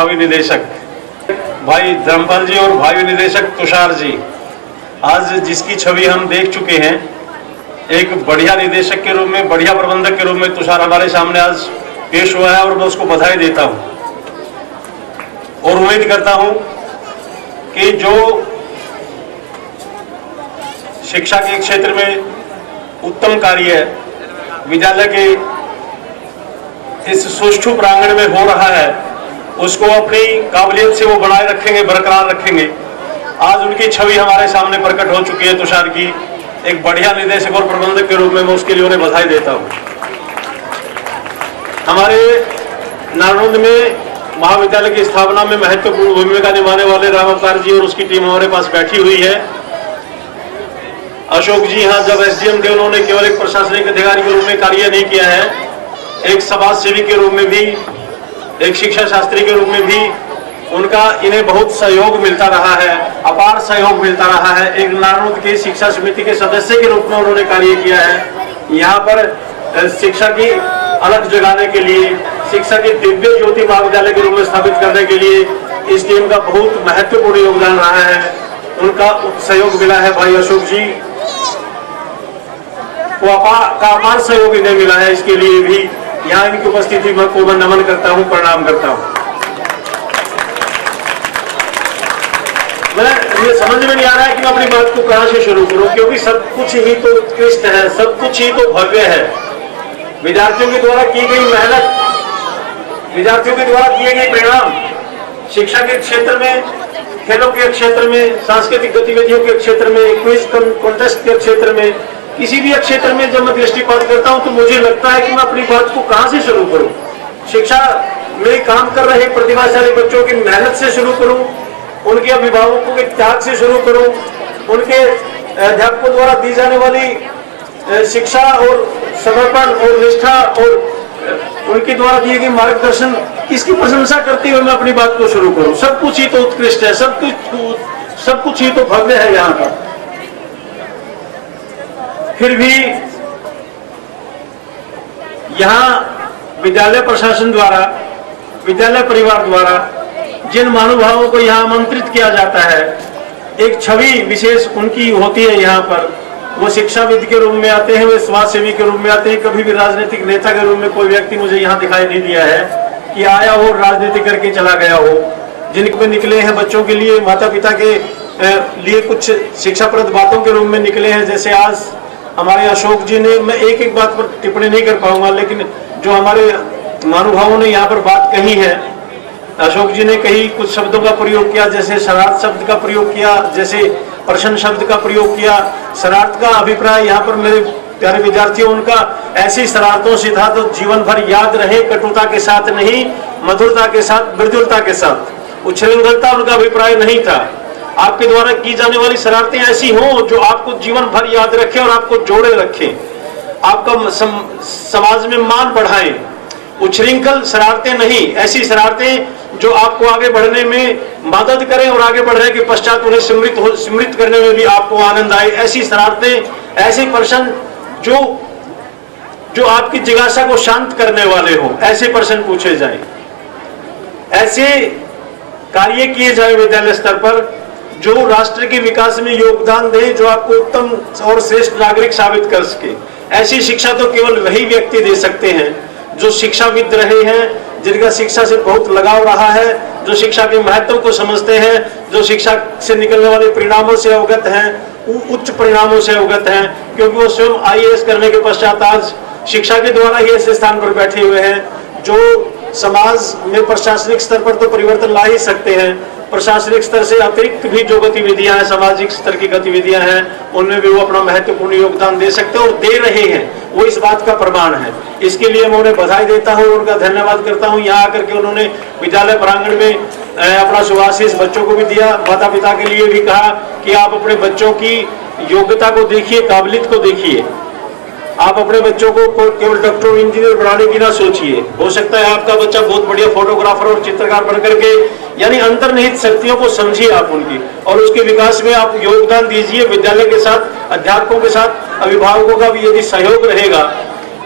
भावी निदेशक भाई धर्मपाल जी और भावी निदेशक तुषार जी, आज जिसकी छवि हम देख चुके हैं, एक बढ़िया निदेशक के रूप में, बढ़िया प्रबंधक के रूप में तुषार हमारे सामने आज पेश हुआ है और मैं उसको बधाई देता हूं और उम्मीद करता हूं कि जो शिक्षा के क्षेत्र में उत्तम कार्य विद्यालय के इस सुष्ठु प्रांगण में हो रहा है, उसको अपनी काबिलियत से वो बनाए रखेंगे, बरकरार रखेंगे। आज उनकी छवि हमारे सामने प्रकट हो चुकी है तुषार की, एक बढ़िया निदेशक और प्रबंधक के रूप में मैं उसके लिए उन्हें बधाई देता हूं। हमारे नारनौंद में महाविद्यालय की स्थापना में महत्वपूर्ण भूमिका निभाने वाले राम अवतार जी और उसकी टीम हमारे पास बैठी हुई है। अशोक जी यहाँ जब एसडीएम थे, उन्होंने केवल एक प्रशासनिक अधिकारी के रूप में कार्य नहीं किया है, एक समाज सेवी के रूप में भी, एक शिक्षा शास्त्री के रूप में भी उनका इन्हें बहुत सहयोग मिलता रहा है, अपार सहयोग मिलता रहा है। एक नारनौंद की शिक्षा समिति के सदस्य के रूप में उन्होंने कार्य किया है। यहाँ पर शिक्षा की अलग जगाने के लिए, शिक्षा की दिव्य ज्योति महाविद्यालय के रूप में स्थापित करने के लिए इस टीम का बहुत महत्वपूर्ण योगदान रहा है। उनका सहयोग मिला है भाई अशोक जी को, अपार सहयोग इन्हें मिला है। इसके लिए भी यहाँ इनकी उपस्थिति में को मैं नमन करता हूँ, प्रणाम करता हूँ। मैं ये समझ में नहीं आ रहा है कि मैं अपनी बात को कहां से शुरू करूं, क्योंकि सब कुछ ही तो उत्कृष्ट है, सब कुछ ही तो भव्य है। विद्यार्थियों के द्वारा की गई मेहनत, विद्यार्थियों के द्वारा किए गए परिणाम, शिक्षा के क्षेत्र में, खेलों के क्षेत्र में, सांस्कृतिक गतिविधियों के क्षेत्र में, क्विज कॉन्टेस्ट के क्षेत्र में, किसी भी क्षेत्र में जब मैं दृष्टिपात करता हूं तो मुझे लगता है कि मैं अपनी बात को कहां से शुरू करूं। शिक्षा में काम कर रहे प्रतिभाशाली बच्चों की मेहनत से शुरू करूं, उनके अभिभावकों के त्याग से शुरू करूं, उनके अध्यापकों द्वारा दी जाने वाली शिक्षा और समर्पण और निष्ठा और उनके द्वारा दिए गए मार्गदर्शन, इसकी प्रशंसा करते हुए मैं अपनी बात को शुरू करूं। सब कुछ ही तो उत्कृष्ट है, सब कुछ ही तो भव्य है यहाँ पर। फिर भी यहाँ विद्यालय प्रशासन द्वारा, विद्यालय परिवार द्वारा जिन महानुभावों को यहाँ आमंत्रित किया जाता है, एक छवि विशेष उनकी होती है। यहाँ पर वो शिक्षाविद के रूप में आते हैं, वे समाज सेवी के रूप में आते हैं। कभी भी राजनीतिक नेता के रूप में कोई व्यक्ति मुझे यहाँ दिखाई नहीं दिया है कि आया हो राजनीति करके चला गया हो। जिनके निकले हैं बच्चों के लिए, माता पिता के लिए कुछ शिक्षाप्रद बातों के रूप में निकले हैं। जैसे आज हमारे अशोक जी ने, मैं एक एक बात पर टिप्पणी नहीं कर पाऊंगा, लेकिन जो हमारे महानुभावों ने यहाँ पर बात कही है, अशोक जी ने कही, कुछ शब्दों का प्रयोग किया, जैसे शरारत शब्द का प्रयोग किया, जैसे प्रश्न शब्द का प्रयोग किया। शरारत का अभिप्राय यहाँ पर मेरे प्यारे विद्यार्थियों, उनका ऐसी शरारतों से था तो जीवन भर याद रहे, कटुता के साथ नहीं, मधुरता के साथ, मृदुलता के साथ। उच्छृंखलता उनका अभिप्राय नहीं था। आपके द्वारा की जाने वाली शरारतें ऐसी हों जो आपको जीवन भर याद रखें और आपको जोड़े रखें, आपका समाज में मान बढ़ाएं। उच्छृंखल शरारतें नहीं, ऐसी शरारतें जो आपको आगे बढ़ने में मदद करें और आगे बढ़ने के पश्चात उन्हें स्मृत करने में भी आपको आनंद आए। ऐसी शरारतें, ऐसे प्रश्न जो आपकी जिज्ञासा को शांत करने वाले हो, ऐसे प्रश्न पूछे जाएं, ऐसे कार्य किए जाए विद्यालय स्तर पर जो राष्ट्र के विकास में योगदान दे, जो आपको उत्तम और श्रेष्ठ नागरिक साबित कर सके। ऐसी शिक्षा तो केवल वही व्यक्ति दे सकते हैं जो शिक्षाविद रहे हैं, जिनका शिक्षा से बहुत लगाव रहा है, जो शिक्षा के महत्व को समझते हैं, जो शिक्षा से निकलने वाले परिणामों से अवगत हैं, उच्च परिणामों से अवगत हैं, क्योंकि वो स्वयं आईएएस करने के पश्चात आज शिक्षा के द्वारा ही ऐसे स्थान पर बैठे हुए हैं जो समाज में प्रशासनिक स्तर पर तो परिवर्तन ला ही सकते हैं। प्रशासनिक स्तर से अतिरिक्त भी जो गतिविधियां हैं, सामाजिक स्तर की गतिविधियां हैं, उनमें भी वो अपना महत्वपूर्ण योगदान दे सकते हैं और दे रहे हैं। वो इस बात का प्रमाण है। इसके लिए मैं उन्हें बधाई देता हूँ, उनका धन्यवाद करता हूँ। यहाँ आकर के उन्होंने विद्यालय प्रांगण में अपना शुभाशीष बच्चों को भी दिया, माता पिता के लिए भी कहा कि आप अपने बच्चों की योग्यता को देखिए, काबिलियत को देखिए। आप अपने बच्चों को केवल डॉक्टर और इंजीनियर बनाने की ना सोचिए। हो सकता है आपका बच्चा बहुत बढ़िया फोटोग्राफर और चित्रकार बनकर के, यानी अंतर्निहित शक्तियों को समझिए आप उनकी, और उसके विकास में आप योगदान दीजिए। विद्यालय के साथ, अध्यापकों के साथ, अभिभावकों का भी यदि सहयोग रहेगा,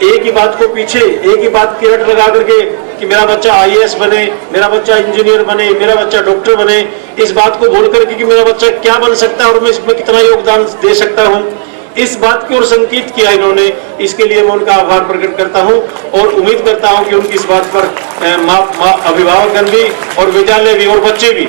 एक ही बात को पीछे, एक ही बात की रट लगा करके कि मेरा बच्चा आईएएस बने, मेरा बच्चा इंजीनियर बने, मेरा बच्चा डॉक्टर बने, इस बात को बोल करके कि मेरा बच्चा क्या बन सकता है और मैं इसमें कितना योगदान दे सकता हूँ, इस बात की ओर संकेत किया इन्होंने। इसके लिए मैं उनका आभार प्रकट करता हूं और उम्मीद करता हूं कि उनकी इस बात पर अभिभावकगण भी और विद्यालय भी और बच्चे भी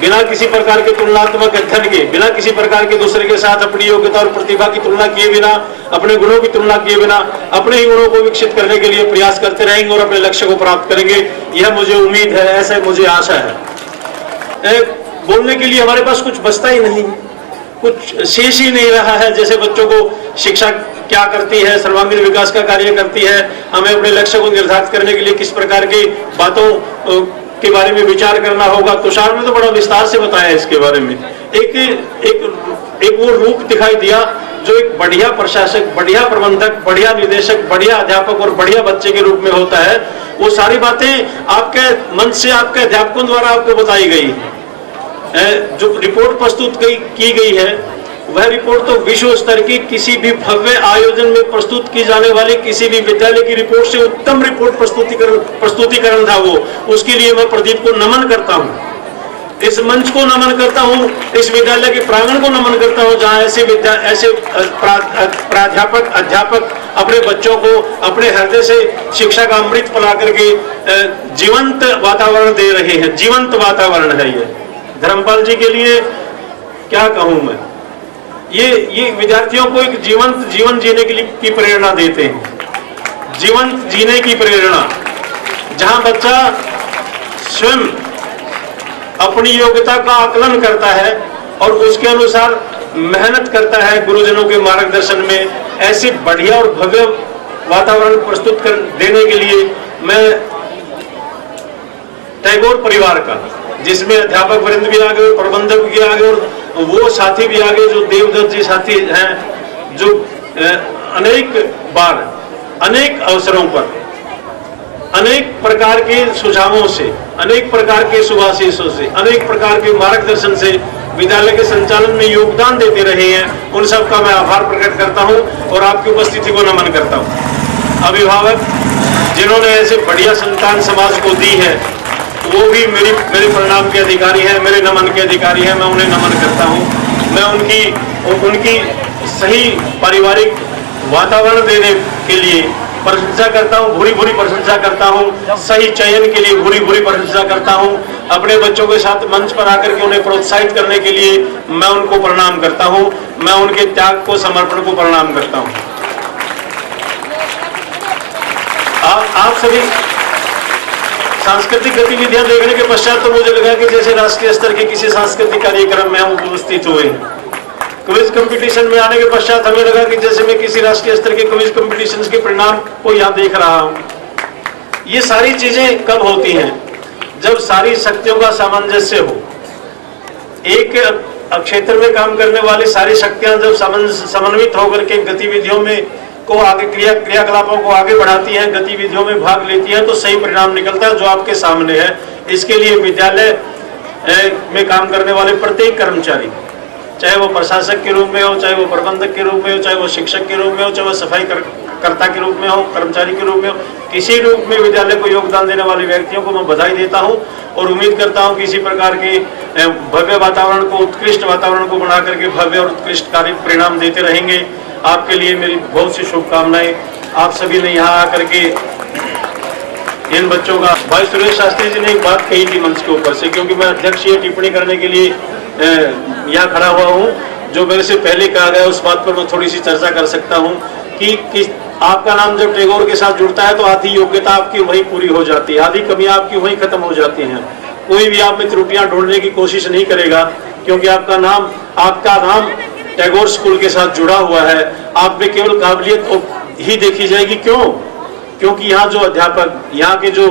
बिना किसी प्रकार के तुलनात्मक अध्ययन के, बिना किसी प्रकार के दूसरे के साथ अपनी योग्यता और प्रतिभा की तुलना किए बिना, अपने गुणों की तुलना किए बिना अपने ही गुणों को विकसित करने के लिए प्रयास करते रहेंगे और अपने लक्ष्य को प्राप्त करेंगे। यह मुझे उम्मीद है, ऐसा मुझे आशा है। बोलने के लिए हमारे पास कुछ बचता ही नहीं, कुछ शेष ही नहीं रहा है। जैसे बच्चों को शिक्षा क्या करती है, सर्वांगीण विकास का कार्य करती है, हमें अपने लक्ष्य को निर्धारित करने के लिए किस प्रकार की बातों के बारे में विचार करना होगा। तुषार ने तो बड़ा विस्तार से बताया इसके बारे में। एक वो रूप दिखाई दिया जो एक बढ़िया प्रशासक, बढ़िया प्रबंधक, बढ़िया निदेशक, बढ़िया अध्यापक और बढ़िया बच्चे के रूप में होता है। वो सारी बातें आपके मंच से, आपके अध्यापकों द्वारा आपको बताई गई है। जो रिपोर्ट प्रस्तुत की गई है वह रिपोर्ट तो विश्व स्तर की किसी भी भव्य आयोजन में प्रस्तुत की जाने वाली किसी भी विद्यालय की रिपोर्ट से उत्तम रिपोर्ट प्रस्तुतिकरण था वो। उसके लिए मैं प्रदीप को नमन करता हूँ, इस मंच को नमन करता हूँ, इस विद्यालय के प्रांगण को नमन करता हूँ जहाँ ऐसे प्राध्यापक अध्यापक अपने बच्चों को अपने हृदय से शिक्षा का अमृत पिला करके जीवंत वातावरण दे रहे हैं। जीवंत वातावरण है ये। धर्मपाल जी के लिए क्या कहूं मैं, ये विद्यार्थियों को एक जीवन जीने के लिए की प्रेरणा देते हैं, जीवंत जीने की प्रेरणा, जहां बच्चा स्वयं अपनी योग्यता का आकलन करता है और उसके अनुसार मेहनत करता है गुरुजनों के मार्गदर्शन में। ऐसे बढ़िया और भव्य वातावरण प्रस्तुत कर देने के लिए मैं टैगोर परिवार का, जिसमें अध्यापक वृंद भी आ गए, प्रबंधक भी आ गए और वो साथी भी आ गए जो देवदत्त जी साथी हैं, जो अनेक बार अनेक अवसरों पर अनेक प्रकार के सुझावों से, अनेक प्रकार के शुभाशीषों से, अनेक प्रकार के मार्गदर्शन से विद्यालय के संचालन में योगदान देते रहे हैं। उन सब का मैं आभार प्रकट करता हूं और आपकी उपस्थिति को नमन करता हूं। अभिभावक जिन्होंने ऐसे बढ़िया संतान समाज को दी है वो भी मेरे प्रणाम के अधिकारी हैं, मेरे नमन के अधिकारी हैं। मैं उन्हें नमन करता हूं। मैं उनकी सही पारिवारिक वातावरण देने के लिए प्रशंसा करता हूं, भूरी भूरी प्रशंसा करता हूं। सही चयन के लिए भूरी भूरी प्रशंसा करता हूं। अपने बच्चों के साथ मंच पर आकर के उन्हें प्रोत्साहित करने के लिए मैं उनको प्रणाम करता हूं। मैं उनके त्याग को, समर्पण को प्रणाम करता हूं। आप सभी सांस्कृतिक गतिविधियां देखने के पश्चात तो मुझे लगा कि जैसे राष्ट्रीय स्तर के किसी सांस्कृतिक कार्यक्रम में हम उपस्थित हुए। क्विज कंपटीशन में आने के पश्चात हमें लगा कि जैसे मैं किसी राष्ट्रीय स्तर के क्विज कंपटीशन के परिणाम को यहाँ देख रहा हूँ। ये सारी चीजें कब होती हैं? जब सारी शक्तियों का सामंजस्य हो। एक क्षेत्र में काम करने वाली सारी शक्तियां जब समन्वित होकर के गतिविधियों में को आगे क्रियाकलापों को आगे बढ़ाती हैं, गतिविधियों में भाग लेती हैं, तो सही परिणाम निकलता है जो आपके सामने है। इसके लिए विद्यालय में काम करने वाले प्रत्येक कर्मचारी, चाहे वो प्रशासक के रूप में हो, चाहे वो प्रबंधक के रूप में हो, चाहे वो शिक्षक के रूप में हो, चाहे वो सफाई कर्ता के रूप में हो, कर्मचारी के रूप में हो, किसी रूप में विद्यालय को योगदान देने वाले व्यक्तियों को मैं बधाई देता हूं और उम्मीद करता हूं कि इसी प्रकार के भव्य वातावरण को, उत्कृष्ट वातावरण को बना करके भव्य और उत्कृष्ट कार्य परिणाम देते रहेंगे। आपके लिए मेरी बहुत सी शुभकामनाएं। आप सभी ने यहाँ आकर के इन बच्चों का, भाई सुरेश शास्त्री जी ने एक बात कही थी मंच के ऊपर से, क्योंकि मैं अध्यक्ष ये टिप्पणी करने के लिए यहाँ खड़ा हुआ हूँ, जो मेरे से पहले कहा गया उस बात पर मैं थोड़ी सी चर्चा कर सकता हूँ कि आपका नाम जब टैगोर के साथ जुड़ता है तो आधी योग्यता आपकी वही पूरी हो जाती है, आधी कमियां आपकी वही खत्म हो जाती हैं। कोई भी आप में त्रुटियां ढूंढने की कोशिश नहीं करेगा, क्योंकि आपका नाम टैगोर स्कूल के साथ जुड़ा हुआ है। आप में केवल काबिलियत ही देखी जाएगी। क्योंकि यहाँ जो अध्यापक, यहाँ के जो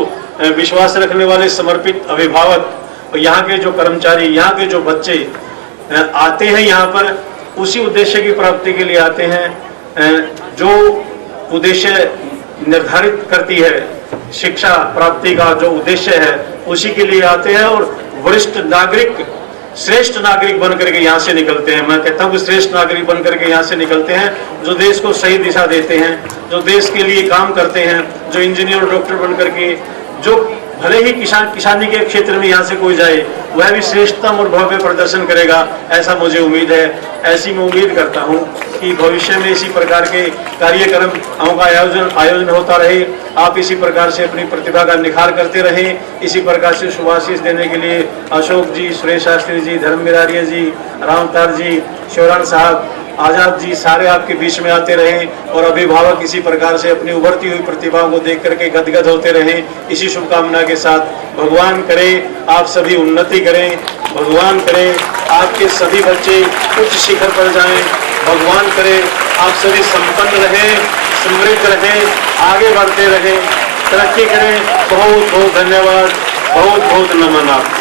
विश्वास रखने वाले समर्पित अभिभावक, यहाँ के जो कर्मचारी, यहाँ के जो बच्चे आते हैं यहाँ पर उसी उद्देश्य की प्राप्ति के लिए आते हैं जो उद्देश्य निर्धारित करती है शिक्षा प्राप्ति का जो उद्देश्य है, उसी के लिए आते हैं और वरिष्ठ नागरिक, श्रेष्ठ नागरिक बन करके यहाँ से निकलते हैं। मैं कहता हूँ कि श्रेष्ठ नागरिक बन करके यहाँ से निकलते हैं, जो देश को सही दिशा देते हैं, जो देश के लिए काम करते हैं, जो इंजीनियर और डॉक्टर बन करके जो भले ही किसानी के क्षेत्र में यहाँ से कोई जाए वह भी श्रेष्ठतम और भव्य प्रदर्शन करेगा, ऐसा मुझे उम्मीद है। ऐसी मैं उम्मीद करता हूँ कि भविष्य में इसी प्रकार के कार्यक्रमों का आयोजन होता रहे। आप इसी प्रकार से अपनी प्रतिभा का निखार करते रहें। इसी प्रकार से शुभाशीष देने के लिए अशोक जी, सुरेश शास्त्री जी, धर्म बिरारिया जी, रामतार जी, शिवरान साहब, आजाद जी, सारे आपके बीच में आते रहें और अभिभावक इसी प्रकार से अपनी उभरती हुई प्रतिभाओं को देख करके गदगद होते रहें। इसी शुभकामना के साथ भगवान करे आप सभी उन्नति करें, भगवान करे आपके सभी बच्चे उच्च शिखर पर जाएं, भगवान करे आप सभी संपन्न रहें, समृद्ध रहें, आगे बढ़ते रहें, तरक्की करें। बहुत बहुत धन्यवाद, बहुत बहुत नमन आपको।